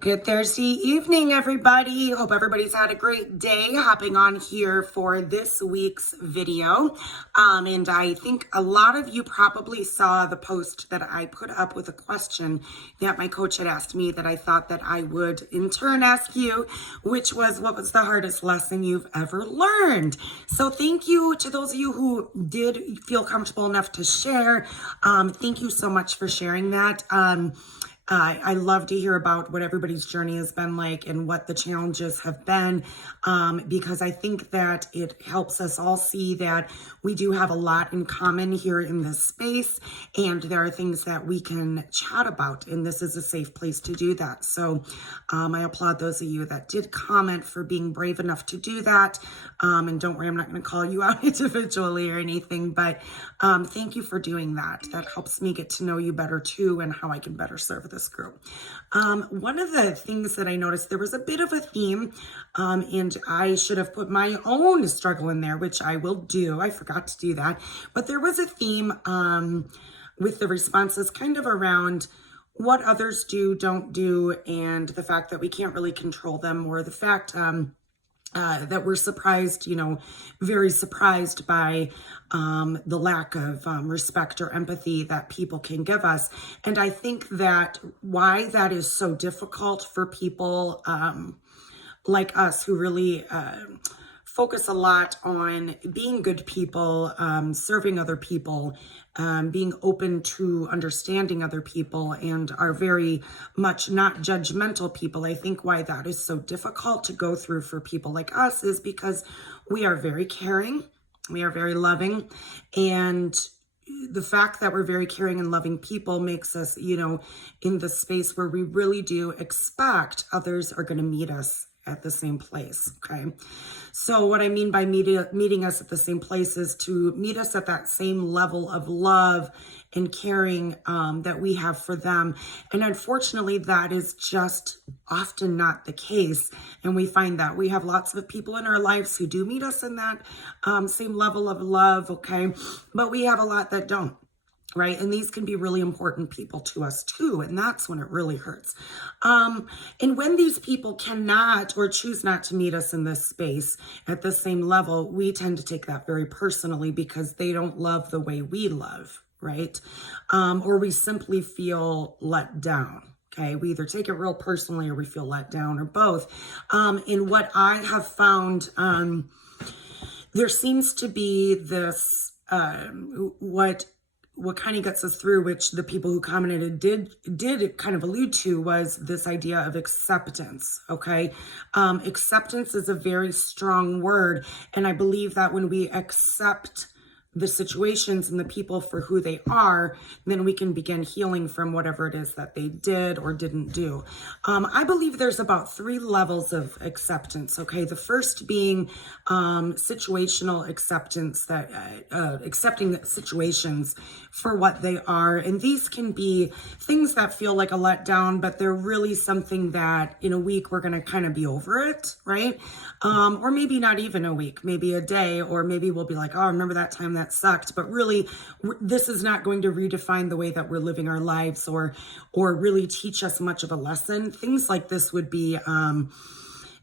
Good Thursday evening, everybody. Hope everybody's had a great day hopping on here for this week's video. And I think a lot of you probably saw the post that I put up with a question that my coach had asked me that I thought that I would in turn ask you, which was, what was the hardest lesson you've ever learned? So thank you to those of you who did feel comfortable enough to share. Thank you so much for sharing that. I love to hear about what everybody's journey has been like and what the challenges have been, because I think that it helps us all see that we do have a lot in common here in this space, and there are things that we can chat about, and this is a safe place to do that. So I applaud those of you that did comment for being brave enough to do that, and don't worry, I'm not going to call you out individually or anything, but thank you for doing that. That helps me get to know you better too, and how I can better serve this group. One of the things that I noticed, there was a bit of a theme, and I should have put my own struggle in there, which I will do. I forgot to do that, but there was a theme with the responses kind of around what others do, don't do, and the fact that we can't really control them, or the fact that we're surprised, very surprised by the lack of respect or empathy that people can give us. And I think that why that is so difficult for people like us who really focus a lot on being good people, serving other people, being open to understanding other people, and are very much not judgmental people. I think why that is so difficult to go through for people like us is because we are very caring, we are very loving, and the fact that we're very caring and loving people makes us, in the space where we really do expect others are going to meet us at the same place. Okay. So what I mean by meeting us at the same place is to meet us at that same level of love and caring that we have for them. And unfortunately, that is just often not the case. And we find that we have lots of people in our lives who do meet us in that same level of love. Okay. But we have a lot that don't. Right. And these can be really important people to us too. And that's when it really hurts. And when these people cannot or choose not to meet us in this space at the same level, we tend to take that very personally because they don't love the way we love. Right. Or we simply feel let down. Okay. We either take it real personally or we feel let down, or both. And what I have found, there seems to be this, what kind of gets us through, which the people who commented did kind of allude to, was this idea of acceptance. Okay. Acceptance is a very strong word. And I believe that when we accept the situations and the people for who they are, then we can begin healing from whatever it is that they did or didn't do. I believe there's about 3 levels of acceptance. Okay. The first being situational acceptance, that accepting situations for what they are. And these can be things that feel like a letdown, but they're really something that in a week we're going to kind of be over it. Right. Or maybe not even a week, maybe a day, or maybe we'll be like, oh, remember that time that sucked. But really, this is not going to redefine the way that we're living our lives, or really teach us much of a lesson. Things like this would be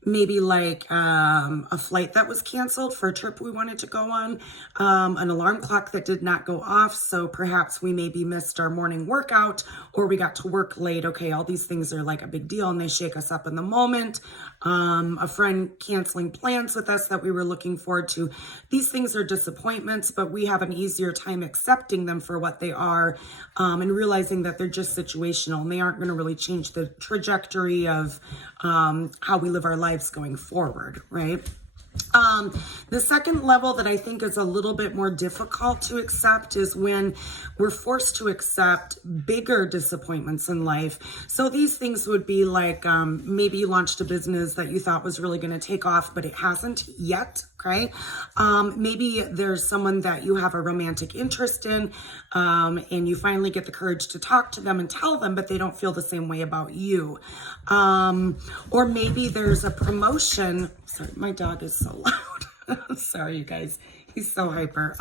maybe like a flight that was canceled for a trip we wanted to go on, an alarm clock that did not go off, so perhaps we maybe missed our morning workout, or we got to work late. Okay, all these things are like a big deal and they shake us up in the moment. A friend canceling plans with us that we were looking forward to. These things are disappointments, but we have an easier time accepting them for what they are, and realizing that they're just situational and they aren't going to really change the trajectory of how we live our lives going forward, right? The second level that I think is a little bit more difficult to accept is when we're forced to accept bigger disappointments in life. So these things would be like maybe you launched a business that you thought was really going to take off, but it hasn't yet. Okay. Maybe there's someone that you have a romantic interest in, and you finally get the courage to talk to them and tell them, but they don't feel the same way about you. Or maybe there's a promotion. Sorry, my dog is so loud. Sorry, you guys. He's so hyper.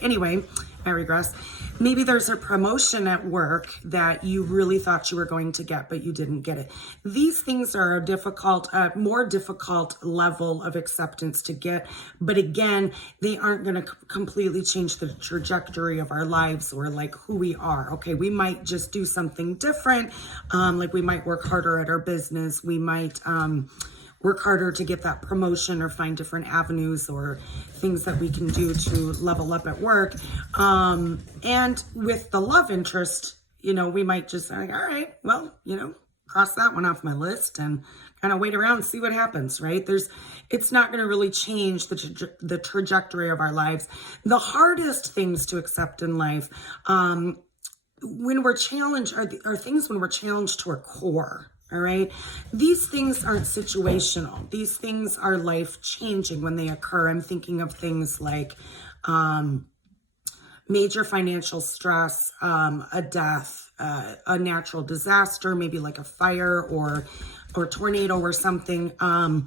Anyway, I regress. Maybe there's a promotion at work that you really thought you were going to get, but you didn't get it. These things are a more difficult level of acceptance to get. But again, they aren't going to completely change the trajectory of our lives or like who we are. Okay, we might just do something different. Like we might work harder at our business. We might, work harder to get that promotion or find different avenues or things that we can do to level up at work. And with the love interest, we might just say, all right, well, cross that one off my list and kind of wait around and see what happens, right? It's not going to really change the trajectory of our lives. The hardest things to accept in life, when we're challenged are things when we're challenged to our core. All right. These things aren't situational. These things are life changing when they occur. I'm thinking of things like major financial stress, a death, a natural disaster, maybe like a fire or tornado or something, having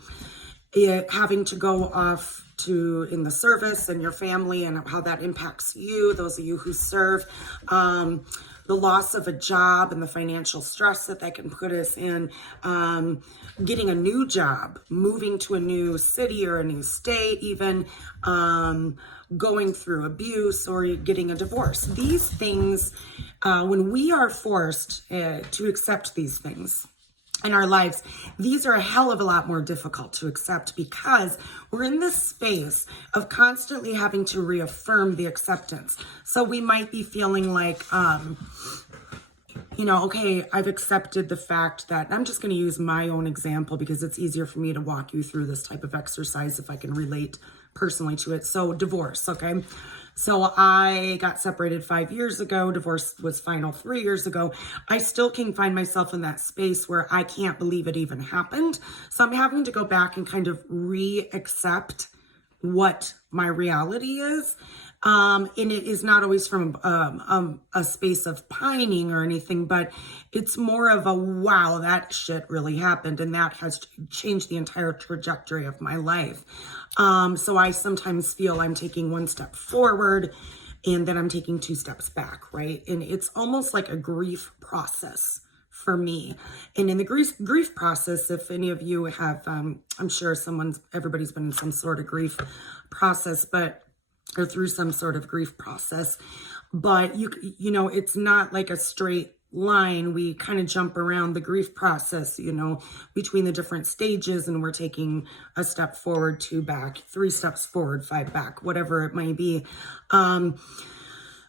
to go off in the service and your family and how that impacts you, those of you who serve, the loss of a job and the financial stress that can put us in, getting a new job, moving to a new city or a new state, even going through abuse or getting a divorce. These things, when we are forced to accept these things in our lives, these are a hell of a lot more difficult to accept because we're in this space of constantly having to reaffirm the acceptance. So we might be feeling like, okay, I've accepted the fact that I'm just going to use my own example because it's easier for me to walk you through this type of exercise if I can relate personally to it. So divorce, okay? So I got separated 5 years ago. Divorce was final 3 years ago. I still can find myself in that space where I can't believe it even happened. So I'm having to go back and kind of re-accept what my reality is. And it is not always from a space of pining or anything, but it's more of a, wow, that shit really happened. And that has changed the entire trajectory of my life. So I sometimes feel I'm taking one step forward and then I'm taking 2 steps back, right? And it's almost like a grief process for me. And in the grief process, if any of you have, I'm sure everybody's been in some sort of grief process, or through some sort of grief process, but it's not like a straight line. We kind of jump around the grief process, between the different stages, and we're taking a step forward, 2 back, 3 steps forward, 5 back, whatever it may be.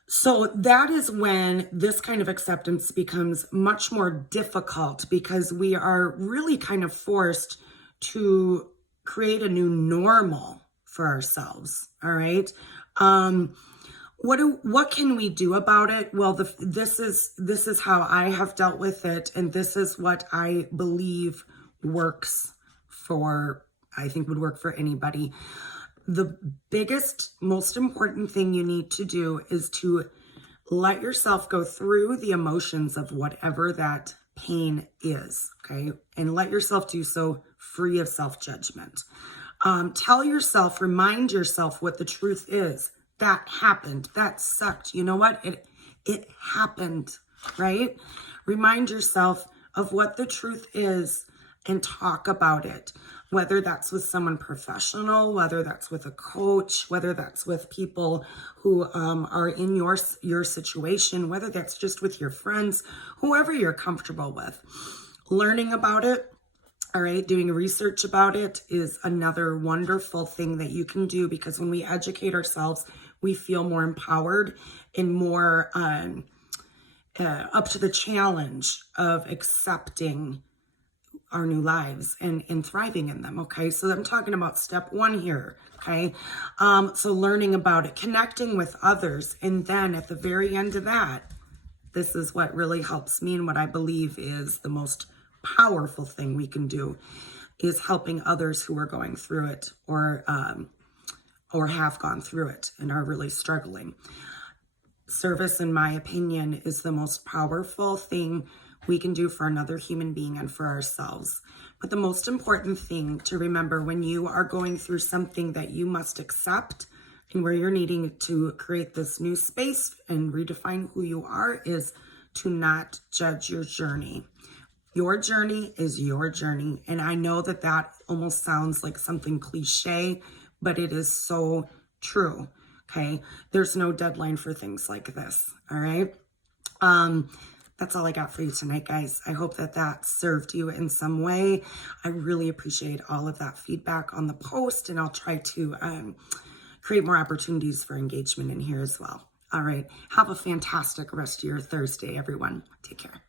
So that is when this kind of acceptance becomes much more difficult because we are really kind of forced to create a new normal for ourselves. All right. What can we do about it? Well, this is how I have dealt with it. And this is what I believe works would work for anybody. The biggest, most important thing you need to do is to let yourself go through the emotions of whatever that pain is. Okay. And let yourself do so free of self-judgment. Remind yourself what the truth is. That happened. That sucked. You know what? It happened, right? Remind yourself of what the truth is and talk about it. Whether that's with someone professional, whether that's with a coach, whether that's with people who are in your situation, whether that's just with your friends, whoever you're comfortable with. Learning about it. All right, doing research about it is another wonderful thing that you can do because when we educate ourselves, we feel more empowered and more up to the challenge of accepting our new lives and thriving in them. Okay, so I'm talking about step 1 here. Okay, so learning about it, connecting with others, and then at the very end of that, this is what really helps me and what I believe is the most powerful thing we can do is helping others who are going through it or have gone through it and are really struggling. Service, in my opinion, is the most powerful thing we can do for another human being and for ourselves. But the most important thing to remember when you are going through something that you must accept and where you're needing to create this new space and redefine who you are is to not judge your journey. Your journey is your journey. And I know that that almost sounds like something cliche, but it is so true. Okay. There's no deadline for things like this. All right. That's all I got for you tonight, guys. I hope that that served you in some way. I really appreciate all of that feedback on the post, and I'll try to create more opportunities for engagement in here as well. All right. Have a fantastic rest of your Thursday, everyone. Take care.